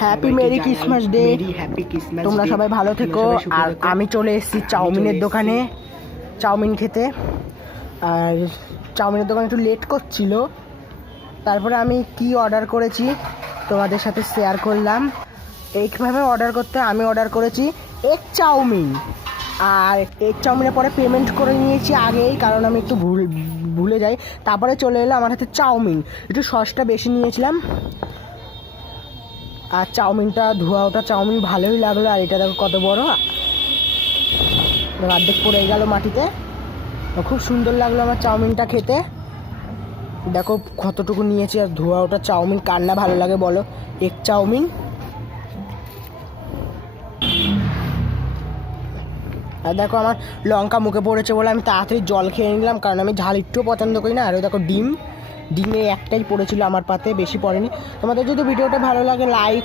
Happy merry Christmas day. তোমরা সবাই ভালো থেকো। আর আমি চলে এসেছি চাউমিনের দোকানে চাউমিন খেতে। আর চাউমিনের দোকানে একটু লেট করছিল, তারপরে আমি কি অর্ডার করেছি তোমাদের সাথে শেয়ার করলাম। এইভাবে অর্ডার করতে আমি অর্ডার করেছি এগ চাউমিন। আর এগ চাউমিনের পরে পেমেন্ট করে নিয়েছি আগেই, কারণ আমি একটু ভুলে যাই। তারপরে চলে এলো আমার হাতে চাউমিন, একটু সসটা বেশি নিয়েছিলাম। আর চাউমিনটা ধোয়া ওটা চাউমিন ভালোই লাগলো। আর এটা দেখো কত বড়, অর্ধেক পড়ে গেল মাটিতে। খুব সুন্দর লাগলো আমার চাউমিনটা খেতে। দেখো কতটুকু নিয়েছি। আর ধোয়া ওটা চাউমিন কার না ভালো লাগে বলো, এগ চাউমিন। আর দেখো আমার লঙ্কা মুখে পড়েছে বলে আমি তাড়াতাড়ি জল খেয়ে নিলাম, কারণ আমি ঝাল একটু পছন্দ করি না। আর দেখো ডিমে একটাই পড়েছিল আমার পাতে, বেশি পড়েনি। তোমাদের যদি ভিডিওটা ভালো লাগে লাইক